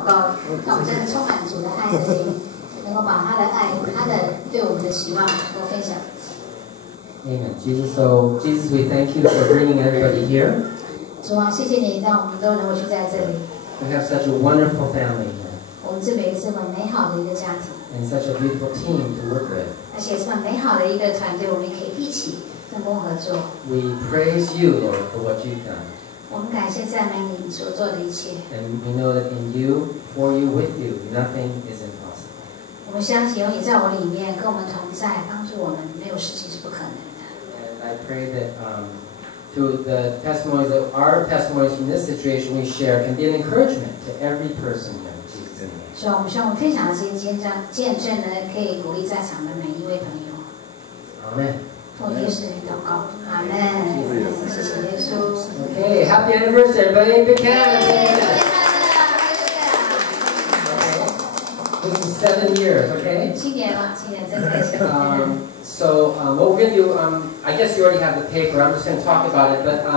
祷告，让我们真的充满主的爱的灵，能够把他的爱、他的对我们的期望能够分享。Amen. Jesus, so Jesus, we thank you for bringing everybody here. 主啊，谢谢你让我们都能够聚在这里。We have such a wonderful family here. 我们这边有这么美好的一个家庭。And such a beautiful team to work with. 而且这么美好的一个团队，我们可以一起分工合作。We praise you, Lord, for what you've done. 我们感谢赞美你所做的一切。And we know that in you, for you, with you, nothing is impossible. 我们相信有你在我里面，跟我们同在，帮助我们，没有事情是不可能的。And I pray that through the testimonies of our testimonies from this situation we share can be an encouragement to every person here. 所以我们希望我们分享的这些见证呢，可以鼓励在场的每一位朋友。Amen. 奉耶稣的名祷告，阿门。谢谢耶稣。Okay, happy anniversary, everybody! Big hand. This is 7 years, okay? 7年了，7年真开心。So what we're going to do, I guess you already have the paper. I'm just going to talk about it, but 大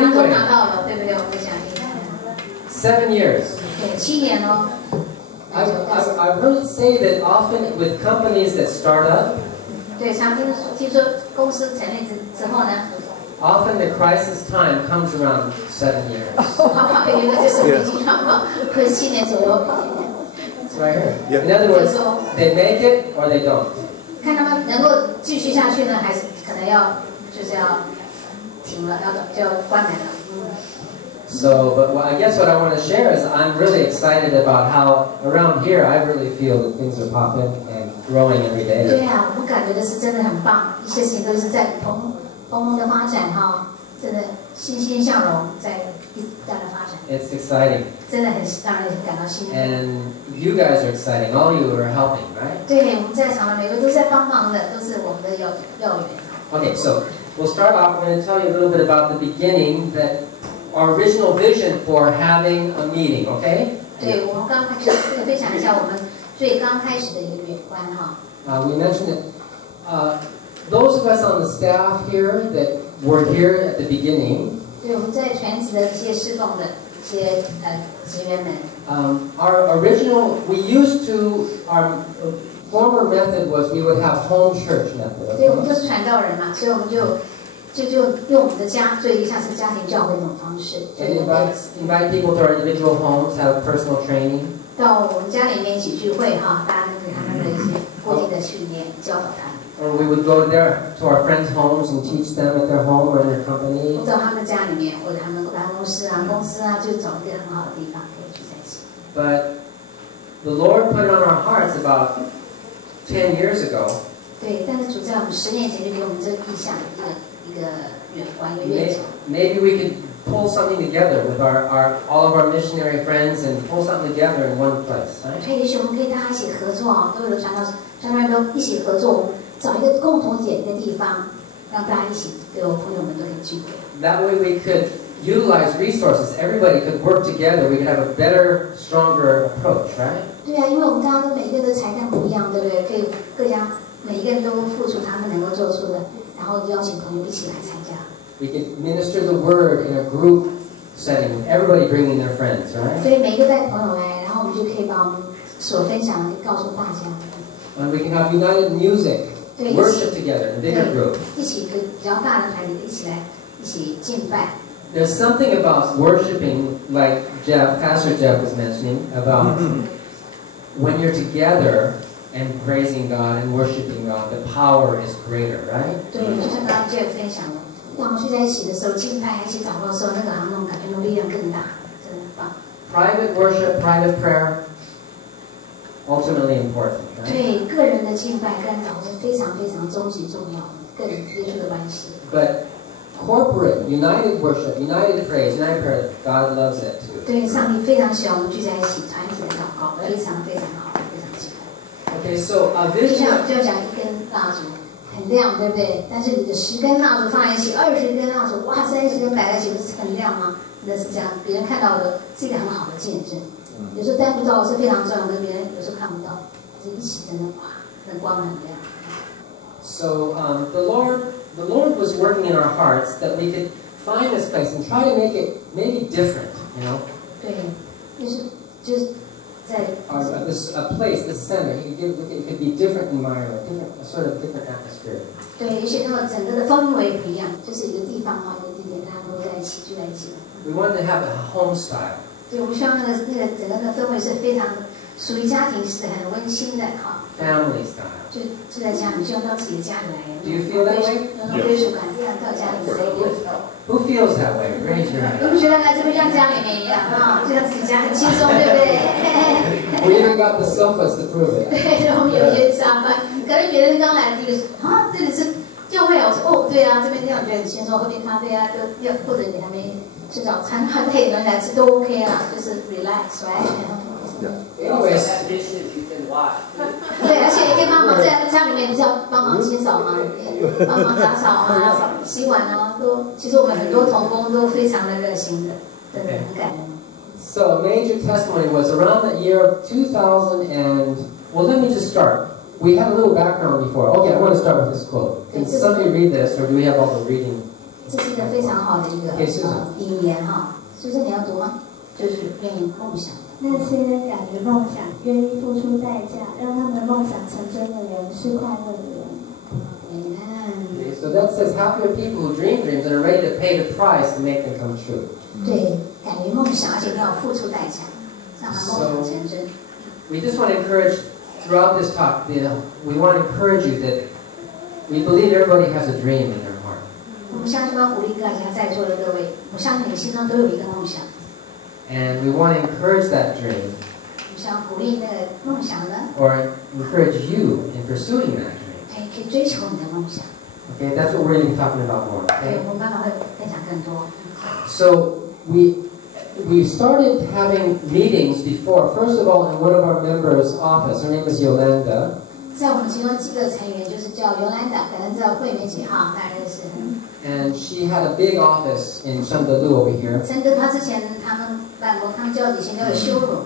家都拿到了，对不对？我们讲一下。7 years. 对，7年哦。I've heard it say that often with companies that start up. 对，常听说公司成立之后呢。Often the crisis time comes around 7 years. 往往有一个就是危机状况，会7年左右。That's what I heard. In other words, they make it or they don't. 看他们能够继续下去呢，还是可能就是要停了，就要关门了。So, but I guess what I want to share is I'm really excited about how around here I really feel that things are popping and growing every day. 对啊，我们感觉的是真的很棒，一些事情都是在蓬勃的发展哈，真的欣欣向荣，在一代的发展。It's exciting. 真的很让人感到欣慰。And you guys are exciting. All you are helping, right? 对，我们在场的每位都在帮忙的，都是我们的幼儿园。Okay, so we'll start off. We're going to tell you a little bit about the beginning that. Our original vision for having a meeting, okay? 对，我们刚开始分享一下我们最刚开始的一个远观哈。We mentioned that those of us on the staff here that were here at the beginning. 对，我们在全职的这些侍奉的一些职员们。Our original, we used to our former method was we would have home church method. 对，我们就是传道人嘛，所以我们就用我们的家做一个像是家庭教会那种方式。Invite people to our individual homes, have personal training. 到我们家里面一起聚会哈，大家都给他们的一些固定的训练，教导他们。Or we would go there to our friends' homes and teach them at their home or in their company. 到他们家里面或者他们办公室啊、公司啊，就找一个很好的地方可以聚在一起。But the Lord put it on our hearts about 10 years ago. 对，但是主在我们10年前就给我们这个意向一个远观一个愿景。Maybe we could pull something together with all of our missionary friends and pull something together in one place, right? 也许我们可以大家一起合作啊，所有的传道人都一起合作，找一个共同点的地方，让大家一起，对我朋友们都可以聚会。That way we could utilize resources. Everybody could work together. We could have a better, stronger approach, right? 对啊，因为我们大家都每一个的才干不一样，对不对？可以各家每一个人都付出他们能够做出的，然后邀请朋友一起来参加。We could minister the word in a group setting with everybody bringing their friends, right? 所以每一个带朋友来，然后我们就可以把我们所分享的告诉大家。And we can have united music, worship together in a bigger group. 一起比较大的团体一起敬拜。There's something about worshiping, like Pastor Jeff was mentioning, about when you're together and praising God and worshiping God, the power is greater, right? 对，就像刚刚 Jeff 分享的，当我们聚在一起的时候，敬拜、一起祷告的时候，那个好像那种感觉，那种力量更大，真的很棒。Private worship, private prayer, ultimately important, right? 对，个人的敬拜跟祷告是非常非常终极重要的，跟耶稣的关系。But corporate, united worship, united praise, united prayer, God loves it too. 对，上帝非常喜欢我们聚在一起，团体的祷告，非常非常好，非常喜欢。Okay, so a 就 vision. 像讲一根蜡烛，很亮，对不对？但是你的10根蜡烛放在一起，20根蜡烛，哇，30根摆在一起，不是很亮吗？那是这样，别人看到的是一个很好的见证。有时候单独照是非常重要的，别人有时候看不到，可是一起真的哇，很光很亮。So the Lord was working in our hearts that we could find this place and try to make it maybe different, you know. 对，就是就是在 a place, the center. It could be different environment, sort of different atmosphere. 对，而且那个整个的氛围不一样，就是一个地方啊，一个地点，大家都在一起聚在一起。We wanted to have a home style. 对，我们希望那个整个的氛围是非常属于家庭式的，很温馨的哈。Family style. 就住在家里，希望到自己的家里来。Do you feel that way? 有种归属感，这样到家里来。Who feels that way? Raise your hand. 你们觉得来这边像家里面一样啊，就像自己家很轻松，对不对？ We even got the sofas to prove it. 对，我们有些沙发，可能别人刚来的第一个啊，这里是教会哦，哦，对啊，这边这样觉得很轻松，喝杯咖啡啊，都要或者你还没吃早餐，他可以轮来吃都 OK 啦，就是 relax，right？ Anyways. 对，而且也可以帮忙在家里面，你是要帮忙清扫吗？帮忙打扫啊、洗碗啊，都其实我们很多同工都非常的热心的，真的很感恩。So a major testimony was around the year of 2000 and, well, let me just start. We had a little background before. Okay, I want to start with this quote. Can somebody read this, or do we have all the reading? 这是一个非常好的一个引言哈，所以说你要读吗？就是愿意梦想。那些敢于梦想、愿意付出代价，让他们的梦想成真的人，是快乐的人。Okay, so that says happy are people who dream dreams and are ready to pay the price to make them come true. 对，敢于梦想，而且要付出代价，让他梦想成真。We just want to encourage throughout this talk. We want to encourage you that we believe everybody has a dream in their heart. 我们相信要鼓励大家在座的各位，我相信你们心中都有一个梦想。And we want to encourage that dream. 我想鼓励那个梦想呢。Or encourage you in pursuing that dream. 可以追求你的梦想。Okay, that's what we're going to be talking about more. 对，我们慢慢会分享更多。So we started having meetings before. First of all, in one of our members' office. Her name is Yolanda. 在我们其中几个成员就是叫尤兰达，可能知道惠美姐哈，大家认识。And she had a big office in Shandalu over here. 真的，她之前他们办公，他们叫以前叫修容，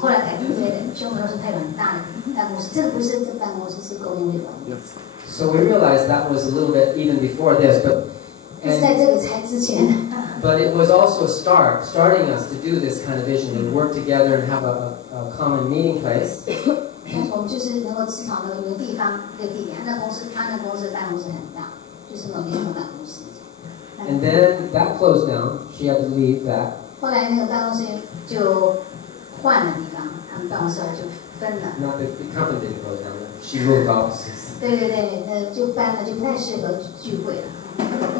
后来改成对的修容，是他有很大的办公室。这个不是这办公室，是供应会馆。So we realized that was a little bit even before this, but 是在这里才之前。But it was also starting us to do this kind of vision and work together and have a common meeting place. 我们就是能够至少能有个地方、一个地点。他那公司办公室很大，就是那种联合办公室。And then that closed down. She had to leave that. 后来那个办公室就换了地方，他们办公室就分了。Not the company didn't close down. She moved offices. 对对对，就搬了，就不太适合聚会了。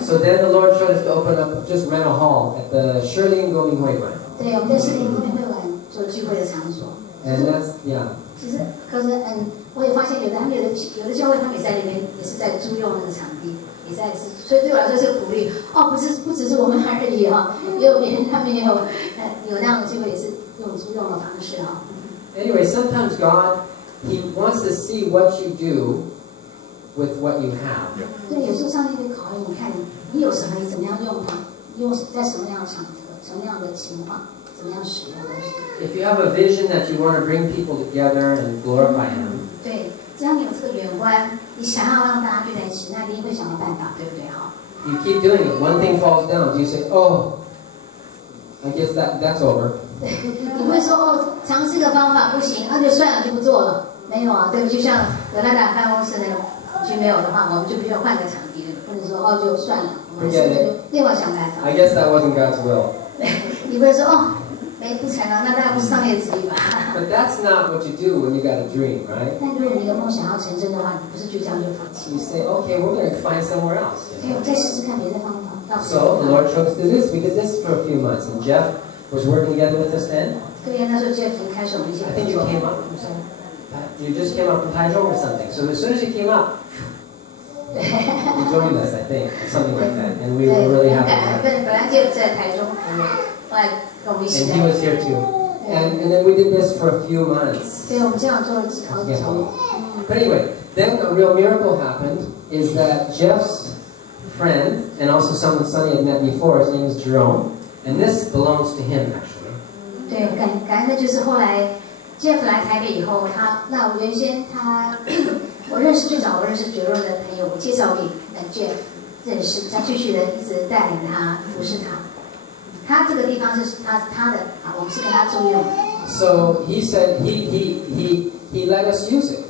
So then the Lord showed us to open up, just rent a hall at the Shirley Going会馆. 对，我们在士林公民会馆做聚会的场所。And that's yeah. 其实，可是我也发现有的教会他们也在那边，也是在租用那个场地，也在所以对我来说是个鼓励。哦，不只是我们而已哈，也有别人他们也有那样的聚会，也是用租用的方式哈。Anyway, sometimes God, He wants to see what you do with what you have. 对，有时候上帝会考验你看你有什么，你怎么样用它，用在什么样的场合、什么样的情况、怎么样使用东西。If you have a vision that you want to bring people together and glorify Him. 对，只要你有这个远观，你想要让大家聚在一起，那一定会想到办法，对不对哈？ You keep doing it. One thing falls down. You say, "Oh, I guess that's over." 对，你会说哦，尝试的方法不行，那就算了，就不做了。没有啊，对不？就像有他打办公室那个局没有的话，我们就必须要换个场地了，不能说哦就算了，我们现在就另外想办法。I guess that wasn't God's will. 你会说哦，不成了，那当然不是上帝的旨意吧。But that's not what you do when you got a dream, right? 但如果你的梦想要成真的话，你不是就这样就放弃。You say, "Okay, we're going to find somewhere else." 对，我再试试看别的方法。 So the Lord chose to do this. We did this for a few months, and Jeff was working together with us then. 对呀，那时候 Jeff 已经开始我们一起合 I think you 作。 came up. You just came up from Taichung or something. So as soon as you came up, you joined us, I think, something like that, and we were really happy. 本来就在台中，后来跟我们一起。 And he was here too. And then we did this for a few months. 对，我们这样做了好几周。 But anyway, then a real miracle happened. Is that Jeff's friend and also someone Sonny had met before? His name is Jerome, and this belongs to him actually. 对，感恩的就是后来 Jeff 来台北以后，那我原先我认识Jerome的朋友，我介绍给Jeff 认识，他继续的一直带领他服侍他。他这个地方是他的啊，我们是跟他租用。So he said he let us use it.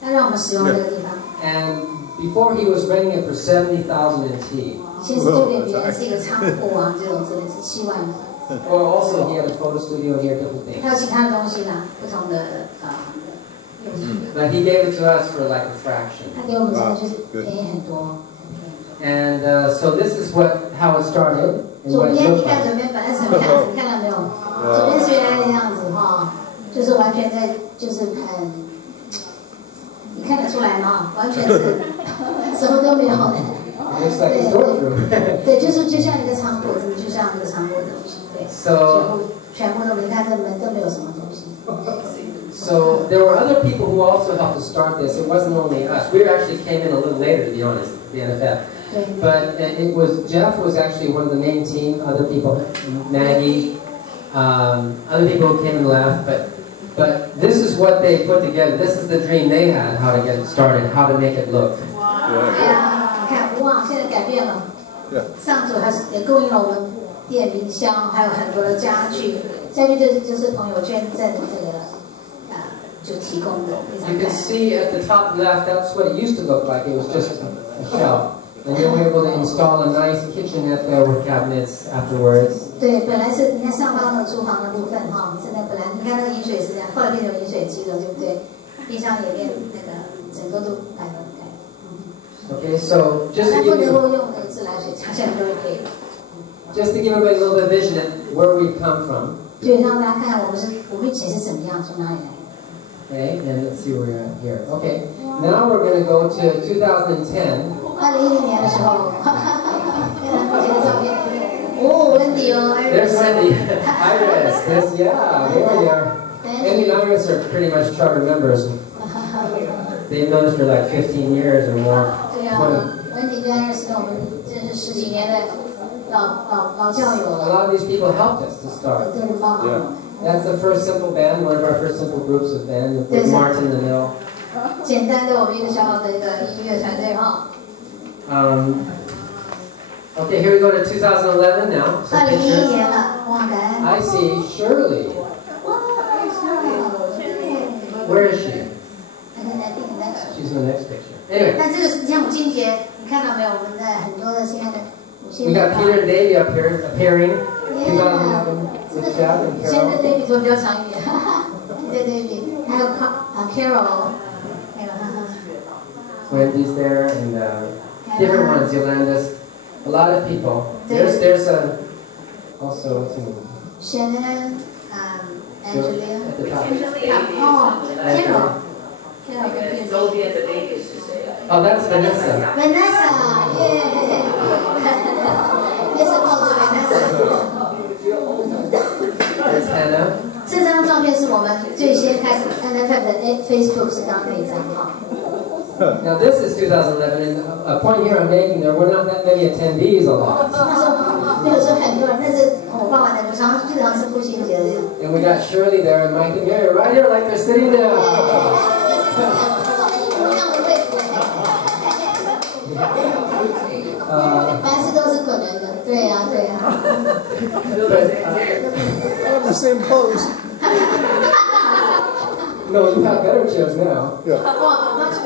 他让我们使用这个地方。And before he was renting it for 70,000 NT. 先是就给别人是一个仓库啊，这种之类是7万。Or also he had a photo studio here, different things. 还有其他的东西啦，不同的But he gave it to us for like a fraction. 他给我们真的就是便宜很多。And so this is how it started. 左边你看左边本来是什么样子，看到没有？左边是原来的样子哈，就是完全就是很，你看得出来吗？完全是什么都没有的。Looks like a storage room. 对，就像一个仓库，就像一个仓库的东西，对。全部都没看，这门都没有什么东西。So there were other people who also helped to start this. It wasn't only us. We actually came in a little later, to be honest, the NFF. But Jeff was actually one of the main team. Other people, Maggie, other people who came and left. But this is what they put together. This is the dream they had, how to get it started, how to make it look. 看哇，现在改变了。上主还是也供应了我们电冰箱，还有很多的家具。家具就是朋友圈在这个就提供的。You can see at the top left, that's what it used to look like. It was just a shelf. And then we were able to install a nice kitchenette there with cabinets afterwards. 对，本来是你看上方的厨房的部分哈，现在本来你看那个饮水是这样，后来变成饮水机了，对不对？冰箱里面那个整个都改了。Okay, so just to give you everybody a little bit of vision at where we come from. Okay, and let's see where we're at here. Okay, now we're going to go to 2010. There's Wendy. Iris. Yeah, there we are. Wendy and Iris are pretty much charter members. They've known us for like 15 years or more. 温迪跟是我们真是10几年的老教友了。A lot of these people helped us to start. That's the first simple band, one of our first simple groups of band with Martin in the middle. 简单的我们一个小小的一个音乐团队哈。Okay, here we go to 2011 now. 2011年了，哇，感恩。I see Shirley. Where is she? She's in the next picture. Anyway. 那这个你像母亲节，你看到没有？我们的很多的亲爱的母亲。We got Peter and Davey up here appearing. 2011 with Jeff and Carol. 现在 Davey 做比较长一点，对 Davey， 还有Carol， 还有Wendy's there and different ones, Yolanda's, a lot of people. There's also what's her name? Shannon, Angelia. At the top. Carol. Oh, that's Vanessa. Vanessa, yeah. Yes, Vanessa. There's Hannah. 这张照片是我们最先开始 NFF 的 Facebook 是当那一张哈。Now this is 2011, and a point here I'm making, there were not that many attendees a lot. 那时候没有说很多人，但是我办完的不常，经常是父亲节的。And we got Shirley there and Mike and Mary right here, like they're sitting there. 凡事都是可能的，对呀，对呀。The same pose. No, you have better chairs now. Yeah.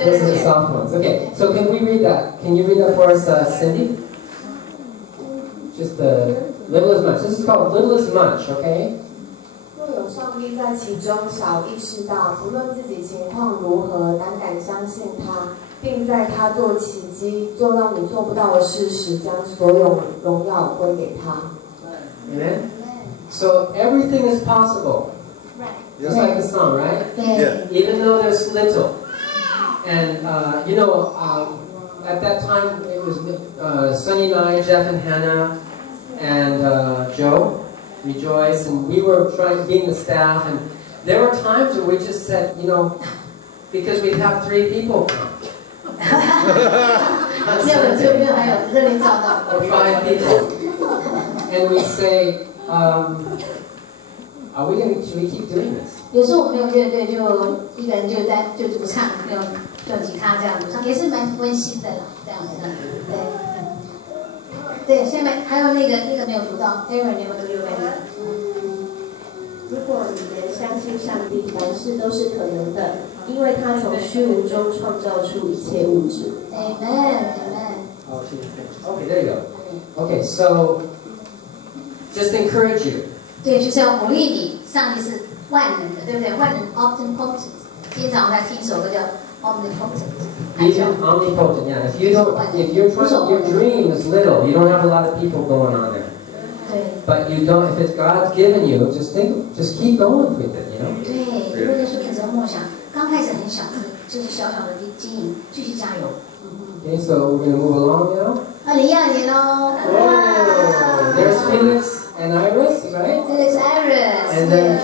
Those are the soft ones. Okay, so can we read that? Can you read that for us, Cindy? Just little as much. This is called little as much, okay? 若有上帝在其中，少意识到，不论自己情况如何，胆敢相信他，并在他做奇迹，做到你做不到的事时，将所有荣耀归给他。Amen. So everything is possible. Just like the song, right? Yeah. Even though there's little. And, at that time, it was Sunny and I, Jeff and Hannah, and Joe, Rejoice, and we were being the staff, and there were times where we just said, because we'd have 3 people come. Or 5 people. And we'd say, should we keep doing this? 有时候我们没有乐队，就一个人就主唱，用吉他这样主唱，也是蛮温馨的啦，这样子的，对。对，下面还有那个没有读到 ，Aaron 你有没有读右边的？如果你能相信上帝，凡事都是可能的，因为他从虚无中创造出一切物质。Amen. Okay, there you go. Okay, so just encourage you. 对，就是要鼓励你，上帝是万能的，对不对？万能 omnipotent。经常在听一首歌叫 omnipotent。Even omnipotent, yeah. If your dream is little, you don't have a lot of people going on there. But you don't. If it's God's given you, just keep going with it, you know. 对，如果说你这个梦想刚开始很小，就是小小的经营，继续加油。Okay, so we're going to move along now. 2022年喽。Oh, there's Felix and Iris, right? There's Iris. And then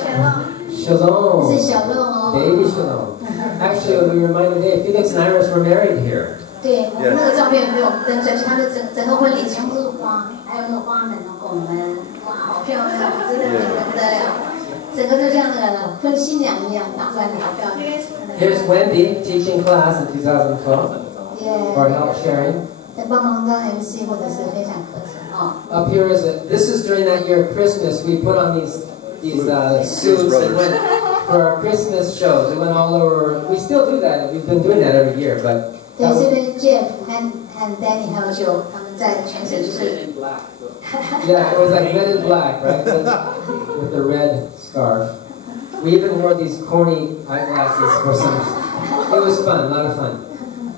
Shalom. 是小乐哦。Baby Shalom. Actually, we reminded today, Felix and Iris were married here. 对，我们那个照片没有登出来，他的整个婚礼全部都是花，还有那个花门哦，拱门，哇，好漂亮，真的不得了，整个就像那个婚新娘一样，打出来的好漂亮。Here's Wendy teaching class in 2012. Or help sharing. 在帮忙当 MC 或者是分享课程哦。Up here this is during that year of Christmas. We put on these suits and went for our Christmas shows. We went all over. We still do that. We've been doing that every year, but. 对，这边 Jeff 和 Danny 还有Joe，他们在全省就是。Yeah, it was like Men in Black, right? With the red scarf. We even wore these corny eyeglasses for some. It was fun, a lot of fun.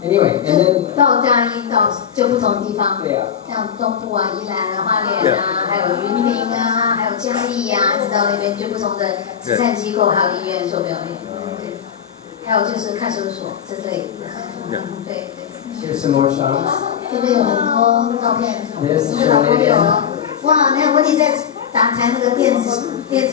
Anyway, and then 到嘉义到就不同的地方，对啊，像东部啊、宜兰啊、花莲啊，还有云林啊，还有嘉义啊，一直到那边就不同的慈善机构还有医院做表演，对，还有就是看守所这类的，对对。Here's some more shots. 这边有很多照片，是老朋友哦。哇，你看我你在弹那个电子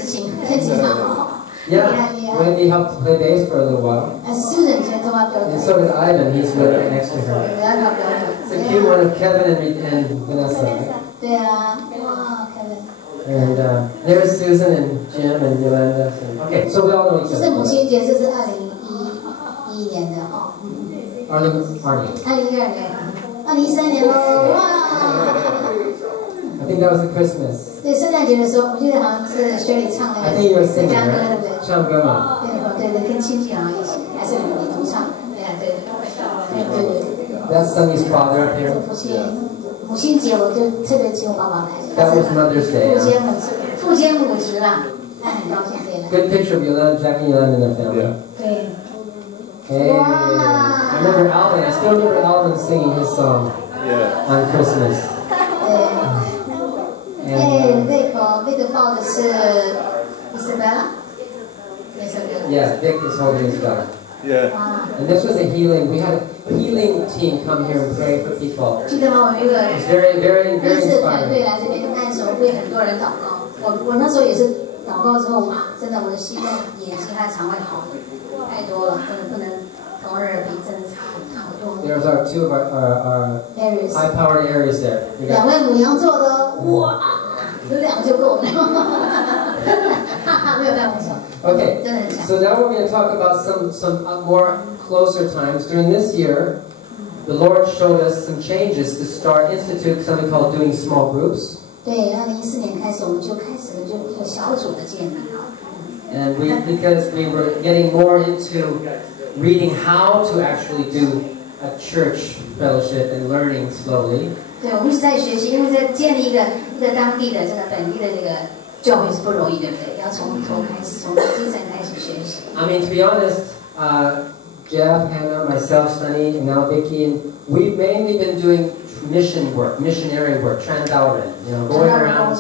琴，好。Yeah, Wendy helped play bass for a little while. And Susan 以前都要表演。And so did Ivan. He's right next to her. It's a cute one of Kevin and Vanessa. Right? 对啊，哇 ，Kevin. And there's Susan and Jim and Yolanda. Okay, so we all know each 这是 other. 母亲节，这是2011年的哦。Arnie. 2012年，2013年喽，哇！ I think that was the Christmas. 对，圣诞节的时候，我记得好像是雪里唱那个圣家歌，对不对？唱歌嘛。对，跟亲戚好像一起，还是你独唱，对。That's Sunny's father up here. 母亲节我就特別請我爸爸來。That was Mother's Day. 父兼母職啦，很高興對。Good picture of Yolanda, Jackie, Yolanda, and their family. 對。Hey, I remember Alvin. I still remember Alvin singing his song on Christmas. 那个抱的是 Isabella. Yeah, Vic is holding Isabella. Yeah. And this was a healing. We had a healing team come here and pray for people. 记得吗？我有一个 It's very 医治团队 inspiring. 来这边按手为很多人祷告。我那时候也是祷告之后，哇，真的我的膝盖、眼睛还有肠胃好的太多了，真的不能同日而比，真的差好多。There's our two of our high-powered areas there. 两位母羊座的，哇，有两个就够了，没有开玩笑。Okay, so now we're going to talk about some more closer times. During this year, the Lord showed us some changes to institute something called doing small groups. 对，2014年开始，我们就开始了就一个小组的建立。And because we were getting more into reading how to actually do a church fellowship and learning slowly. 对，我们一直在学习，因为在建立一个当地的这个本地的这个教会是不容易，对不对？要从头开始，从基层开始学习。I mean, to be honest, Jeff, Hannah, myself, Sunny, and now Vicky, and we've mainly been doing mission work, missionary work, 传道人, going around,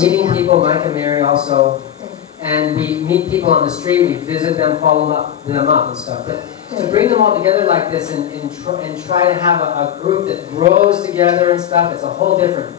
meeting people, Mike and Mary also, and we meet people on the street, we visit them, follow them up and stuff. But to bring them all together like this and try to have a group that grows together and stuff, it's a whole different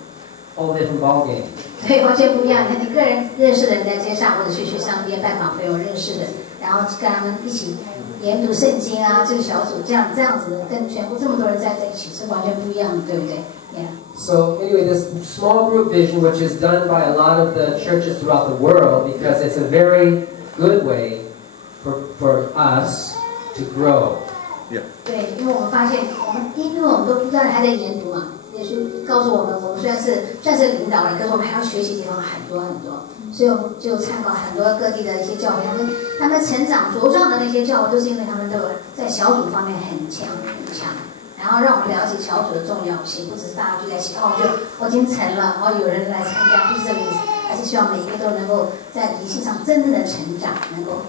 ball game. 对，完全不一样。你看，你个人认识的人在街上，或者去商店拜访朋友认识的，然后跟他们一起研读圣经啊，这个小组这样子的，跟全部这么多人在一起是完全不一样的，对不对 ？Yeah. So anyway, this small group vision, which is done by a lot of the churches throughout the world, because it's a very good way for us to grow. 对，因为我们发现，因为我们都不断还在研读嘛。也是告诉我们，我们虽然是领导人，可是我们还要学习地方很多很多。所以我们就参考很多各地的一些教会，他们成长茁壮的那些教会，都是因为他们都有在小组方面很强，然后让我们了解小组的重要性，不只是大家聚在一起，我已经成了，有人来参加，不是这个意思，还是希望每一个都能够在灵性上真正的成长，能够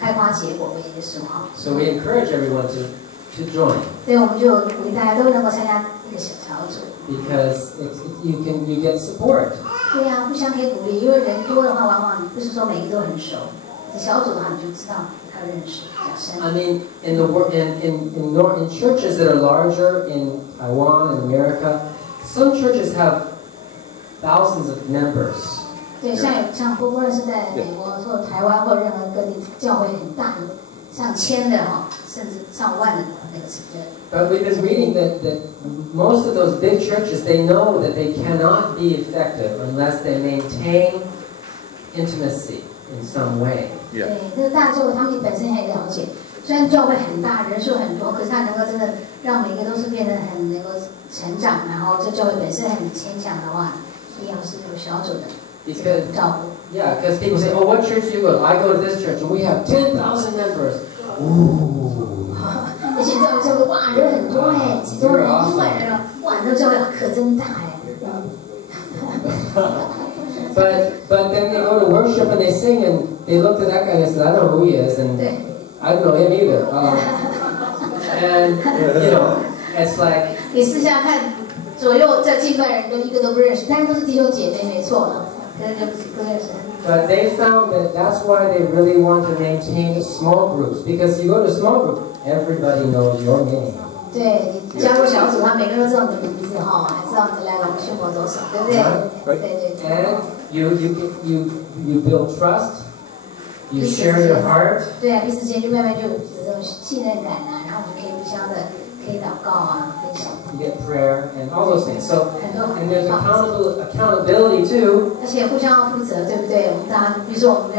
开花结果为耶稣哈。So we encourage everyone to join. 所以我们就鼓励大家都能够参加一个小组。Because you get support. 对呀，互相可以鼓励，因为人多的话，往往不是说每个都很熟。小组的话，你就知道他的认识比较深。I mean, in churches that are larger in Taiwan and America, some churches have thousands of members. 对，像不论是在美国或台湾或任何各地，教会很大，上千的甚至上万的那个人。But we've been reading that most of those big churches, they know that they cannot be effective unless they maintain intimacy in some way. 对，那个大教会他们本身很了解，虽然教会很大，人数很多，可是他能够真的让每个都是变得很能够成长，然后这教会本身很坚强的话，一定要是有小组的。Yeah, because people say, "Oh, what church do you go to?" I go to this church, and we have 10,000 members. Ooh. 而且教会哇，人很多哎，几多人，1万人了，哇，那教会可真大哎。But then they go to worship and they sing and they look at that guy and they say, "I don't know who he is," and I don't know him either. And it's like 你试下看，左右这敬拜人都一个都不认识，但是都是弟兄姐妹，没错了。But they found that that's why they really want to maintain small groups, because you go to a small group, everybody knows your name. 对，你加入小组，他每个人都知道你的名字哈，还知道你来龙去脉多少，对不对？对。And you build trust, you share your heart. 对啊，彼此间就慢慢就有这种信任感啊，然后我们可以互相的可以祷告啊，分享。You get prayer and all those things. So, and there's accountability too. 而且互相负责，对不对？我们大家，比如说我们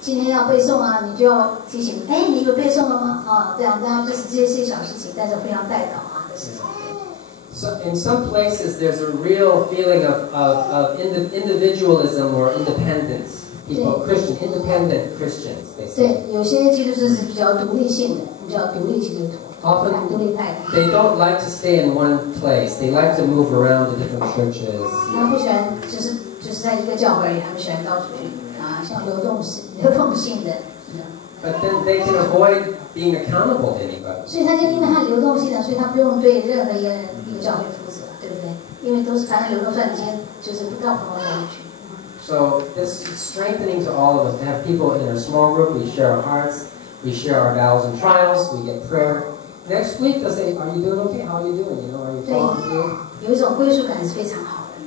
今天要背诵啊，你就要提醒，你有背诵了吗？这样就是这些小事情，但是互相带导啊的事情。So in some places there's a real feeling of individualism or independence. People, independent Christians, they say. 对，有些基督徒是比较独立性的，比较独立基督徒。Often they don't like to stay in one place. They like to move around to different churches. 他们不喜欢就是在一个教会里，他们喜欢到处去像流动性的。But then they can avoid being accountable to anybody. 所以他就因为他流动性的，所以他不用对任何一个教会负责，对不对？因为都是反正流动算你今天就是不到朋友那里去。So this is strengthening to all of us to have people in a small group. We share our hearts, we share our battles and trials, we get prayer. Next week they'll say, "Are you doing okay? How are you doing? Are you following through?" 有一种归属感是非常好的，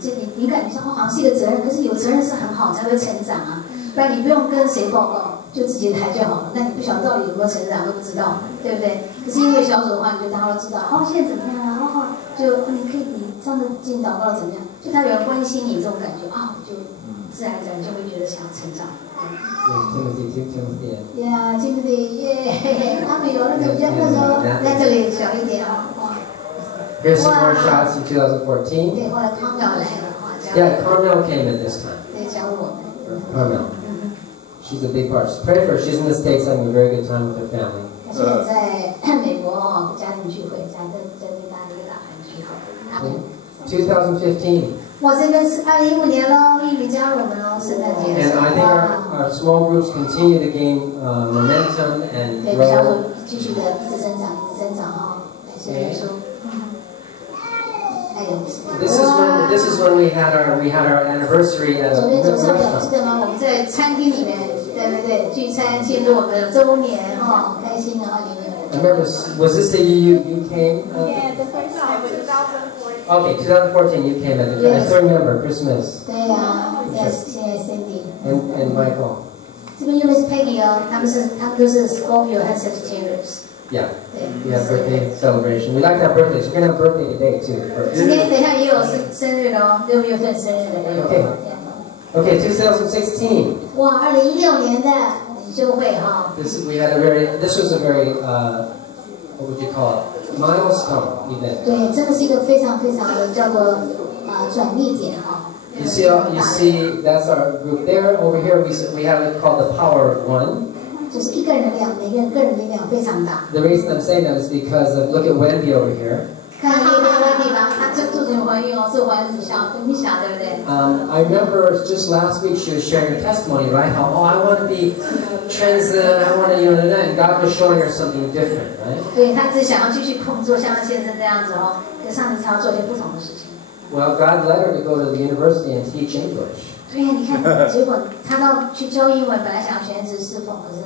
就你感觉上好像是一个责任，可是有责任是很好，才会成长啊。不然你不用跟谁报告，就自己来就好了。那你不晓得到底有没有成长都不知道，对不对？可是因为小组的话，你就大家都知道，现在怎么样啊？就你上次进祷告怎么样？就他有人关心你这种感觉就自然而然就会觉得想成长。Timothy. Yeah, Timothy. Yeah. 他们有那种那时候在这里小一点Here's some more shots from 2014. 对，后来康淼来了Yeah, Carmel came at this time. 对，教我们。Carmel. She's a big part. Pray for her. She's in the States having a very good time with her family. 她现在在美国家庭聚会，在最大的一个大团聚会。2015. 我这边是2015年喽，玉米加入我们喽，圣诞节的时 And 候。 I think our small groups continue to gain momentum and 对，小组 grow. 继续的一直增长，感谢耶稣。This is when we had our anniversary at a 昨天早上记 restaurant. 得吗？我们在餐厅里面，对不对？聚餐庆祝我们的周年开心啊！2016 I remember, was this the year you came? Yeah, the first time was 2014. Okay, 2014 you came at I still remember Christmas. 对呀，现在 Cindy And Michael. 这边因为是 Peggy 他们都是 Scorpio 和 Sagittarius。 Yeah, we have birthday celebration. We like to have birthdays. We're gonna have birthday today too. 今天等一下也有生日哦，6月份生日的也有。Okay, 2016. 哇，2016年的领袖会哈。This was a very what would you call it? Milestone event. 对，真的是一个非常非常的叫做转捩点哈。You see, that's our group there. Over here, we have it called the power of one. 就是一个人的力量，每个人个人力量非常大。 The reason I'm saying that is because of, look at Wendy over here. 看右边温蒂吧，她这肚子怀孕哦，是怀孕小，很小，对不对？ I remember just last week she was sharing her testimony, right? How, I want to be transcendent, I want to, and God was showing her something different, right? 对，她只想要继续工作，像她先生这样子哦，跟上帝要做些不同的事情。 Well, God led her to go to the university and teach English. 对呀，你看，结果她去教英文，本来想要全职侍奉，可是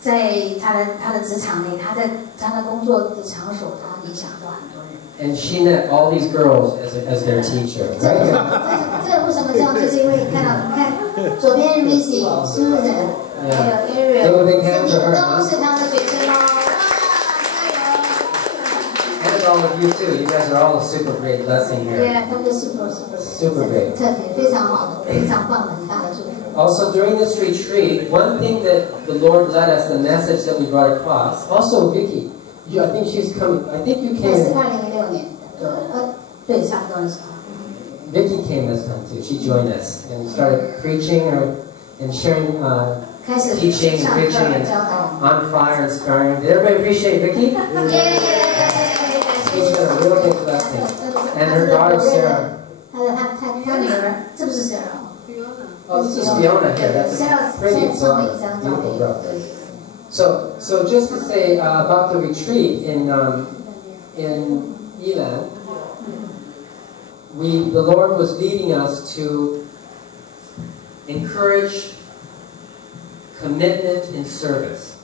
在她的职场内，她在她的工作的场所，她影响到很多人。 And she met all these girls as their teacher, right? 这为什么这样？就是因为看到，你看左边 Missy、Susan， 还有 Ariel， 都是他的学生哦。哇，加油！ And all of you too. You guys are all a super great blessing here. 对，他们 super great， 特别非常好的，非常棒的，很大的祝福。 Also, during this retreat, one thing that the Lord led us, the message that we brought across. Also, Vicky, I think she's coming. I think you 那是 came. 2016年，对，差不多的时候。 Vicky came this time too. She joined us and started preaching and sharing, 开始 teaching, 上 preaching, 课 and 教导。 on fire, inspiring. Did everybody appreciate Vicky? 耶！ She's been a real big blessing. And her daughter Sarah. 他女儿，这不是 Sarah。 Oh, this is Fiona here. That's a pretty daughter. Beautiful girl. So just to say about the retreat in Elan, the Lord was leading us to encourage commitment in service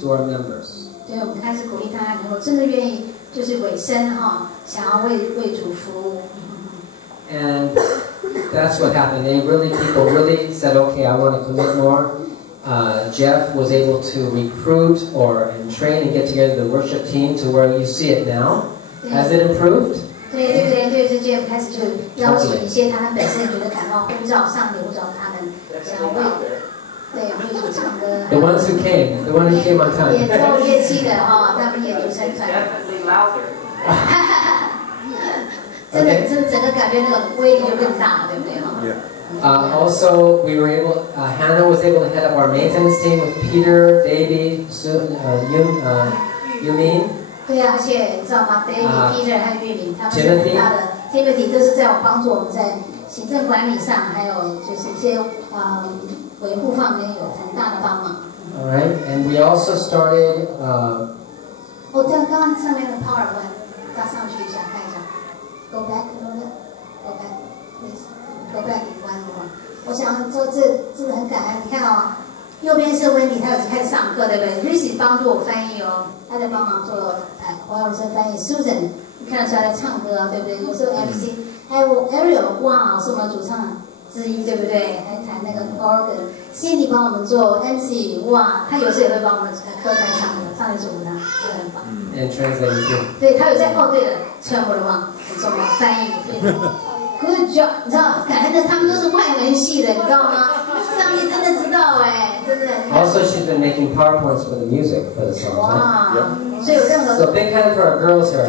to our members. 对，我们开始鼓励他，如果真的愿意，就是委身哈，想要为主服务。 And that's what happened. People really said, okay, I want to commit more. Jeff was able to recruit and train and get together the worship team to where you see it now. Has it improved? 对，就 Jeff 开始就邀请一些他们本身觉得感到呼召上帝呼召他们，想要为主唱歌。 The ones who came on time. 演奏乐器的哈，他们演主声团。真的，这整个感觉那个威力就更大了，对不对哈？ Also, we were able. Hannah was able to head up our maintenance team with Peter, Davey, Yumin. 对啊，而且你知道吗 ？David、Peter 还有玉明，他们是很大的 Timothy 都是在帮助我们在行政管理上，还有就是一些维护方面有很大的帮忙。 All right, and we also started. 我刚刚上面的 PowerPoint， 再上去一下看一下。Go back a little bit. Go back, please. Go back one more. 我想说这很感恩，你看哦，右边是温迪，他有开始上课，对不对 ？Ricky 帮助我翻译哦，他在帮忙做黄永生翻译。Susan 你看得出来在唱歌，对不对？有时候 MC， 还有 Ariel， 哇，是我们主唱之一，对不对？还弹那个 organ。Cindy 帮我们做 MC， 哇，他有时候也会帮我们客串唱歌，上帝祝福他，真的很棒。And translating too. 对他有在对了，全部的忘很重要，翻译对。Good job， 你知道，感恩的他们都是外文系的，你知道吗？上帝真的知道哎，真的。Also, she's been making PowerPoints for the music for the songs. 哇，所以有任何。So big hand for our girls here.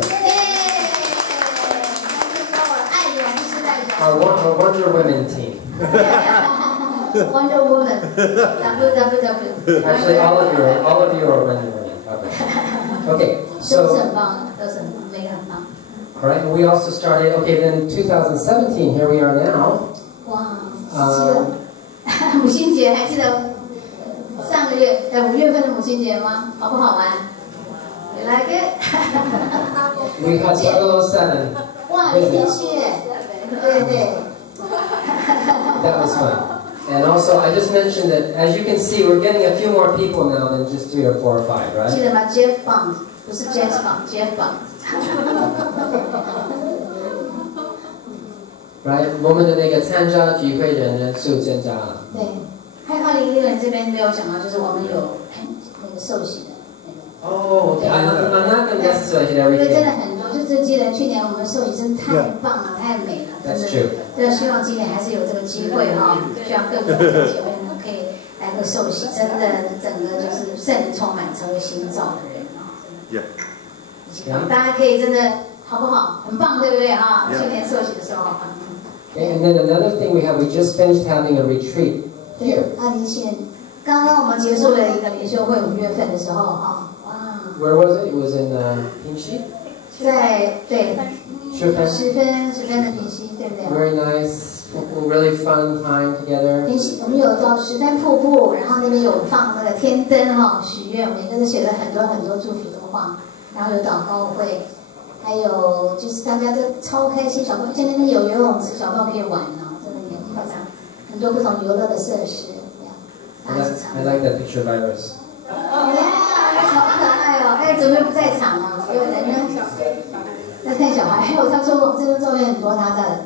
Our Wonder Women team. Wonder Woman. WWW. Actually, all of you are Wonder Women. Okay, 都是 so 很棒的，都是每个很棒。 all right, and we also started. Okay, then 2017. Here we are now. 哇，母亲节还记得上个月5月份的母亲节吗？好不好玩 ？You like it? We had 007. 哇，一定去，对。That was fun. And also, I just mentioned that, as you can see, we're getting a few more people now than just 3 or 4 or 5, 记 right? 得吗 ？Jeff Bond 不是 James Bond，Jeff Bond。 Right? 我们的那个参加聚会人数增加了。对，还有2016年这边没有讲到，就是我们有那个受洗的那个。Oh, okay. I'm not going to necessarily hit 对，真的 everything. 很多，就记得去年我们受洗真的太棒了，太美了，真 That's 的。 true. 对，希望今年还是有这个机会哈，希望更多的姐妹们可以来个受洗，真的整个就是圣灵充满，成为新造的人啊，真的。大家可以真的好不好？很棒，对不对哈？去年受洗的时候， And then another thing we just finished having a retreat 对 here. 刚刚我们结束了一个灵修会，5月份的时候，哇 Where was it? It was in Pinchi? 在对十分的平溪，对不对？ Very nice, really fun time together. 平溪我们有到十分瀑布，然后那边有放那个天灯许愿，每个都写了很多祝福的话，然后有祷告会，还有就是大家都超开心，小朋友现在那边有游泳池，小朋友可以玩真的很夸张，很多不同游乐的设施，I like that picture of Iris. 好可爱哦！怎么不在场啊？有人呢？在看小孩，还有他说这个照片很多他的。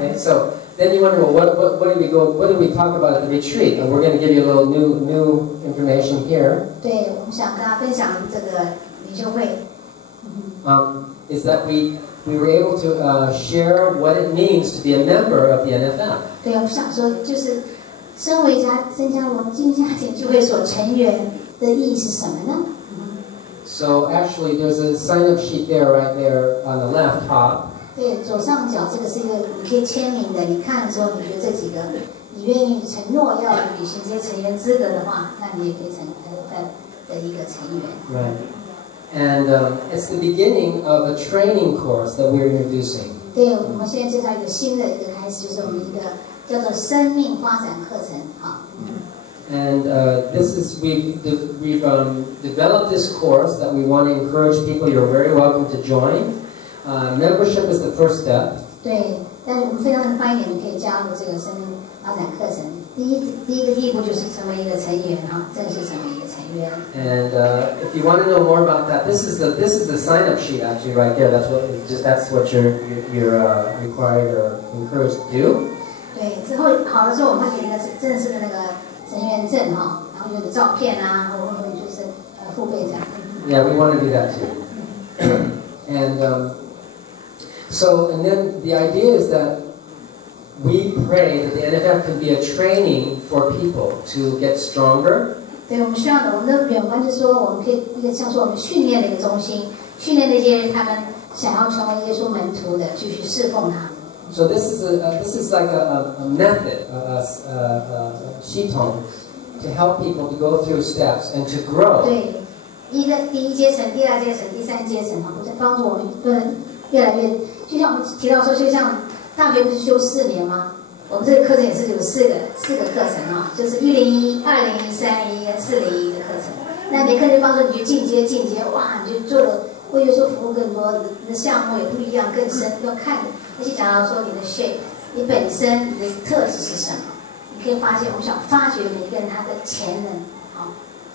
Okay, so then you wonder, well, what did we talk about at the retreat? And we're going to give you a little new information here. 对，我们想跟大家分享这个灵修会。Is that we were able to share what it means to be a member of the NFF. 对，我们想说就是身为新家庭聚会所成员的意义是什么呢？ So actually, there's a sign-up sheet there, right there on the left top. 对，左上角这个是一个你可以签名的。你看的时候，你觉得这几个你愿意承诺要履行这些成员资格的话，那你也可以成NFF的一个成员。Right. And it's the beginning of a training course that we're introducing. 对，我们现在介绍一个新的一个开始，就是我们一个叫做生命发展课程。And we've developed this course that we want to encourage people. You're very welcome to join. Membership is the first step. 对，但是我们非常欢迎你们可以加入这个生命发展课程。第一步就是成为一个成员正式成为一个成员。And if you want to know more about that, this is the sign-up sheet actually right there. That's what you're required or encouraged to do. 对，之后好了之后，我们会给一个正式的那个成员证然后有的照片或者就是付费这样。Yeah, we want to do that too. And and then the idea is that we pray that the NFF can be a training for people to get stronger. 对，我们希望我们的远观就是说，我们可以一个像说我们训练的一个中心，训练那些他们想要成为耶稣门徒的，继续侍奉他。So this is like a method, a 系统 to help people to go through steps and to grow. 对，第一阶层、第二阶层、第三阶层不是帮助我们越来越，就像我们提到说，就像大学不是修4年吗？我们这个课程也是有四个课程就是101、201、301跟401的课程。那每课就帮助你去进阶，哇，你就做了为耶稣服务更多，你的项目也不一样，更深，要看。而且讲到说你的 shape， 你本身你的特质是什么？你可以发现，我们想发掘每一个人他的潜能，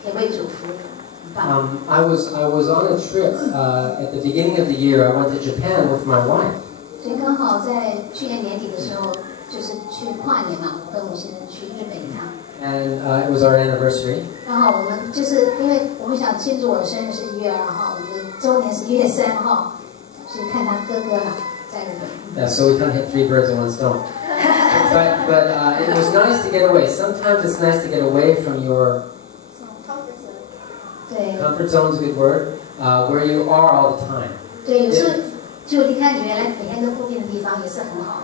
可以为主服务。I was on a trip at the beginning of the year. I went to Japan with my wife. 所以刚好在去年年底的时候，就是去跨年嘛，我跟我先生去日本一趟。And it was our anniversary. 然后我们就是因为我们想庆祝我的生日是1月2号，我们的周年是1月3号，所以看他哥哥在日本。Yeah, so we kind of hit 3 birds in 1 stone. but it was nice to get away. Sometimes it's nice to get away from your comfort zone is a good word, where you are all the time. 对，有时候就离开你原来每天都固定的地方也是很好。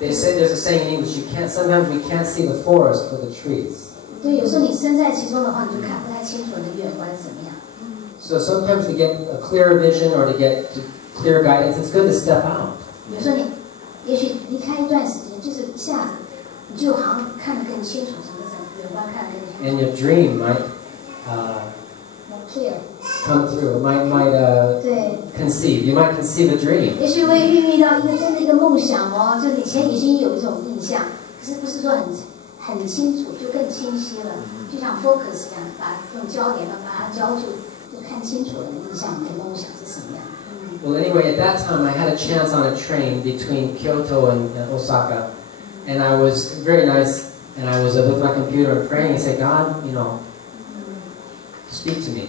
They say there's a saying in English: sometimes we can't see the forest for the trees. 对，有时候你身在其中的话，你就看不太清楚你的远观是怎么样。So sometimes to get a clearer vision or to get clear guidance, it's good to step out. 有时候你也许离开一段时间，就是一下子你就好像看得更清楚，什么远观看得更清楚。And your dream might come through. Might conceive. You might conceive a dream. 也许会孕育到真的一个梦想就以前已经有一种印象，可是不是说很清楚，就更清晰了，就像 focus 一样，把这种焦点把它浇住，就看清楚了你的印象，你的梦想是什么样。Well, anyway, at that time I had a chance on a train between Kyoto and Osaka, and I was very nice, and I was with my computer and praying and said, God, speak to me.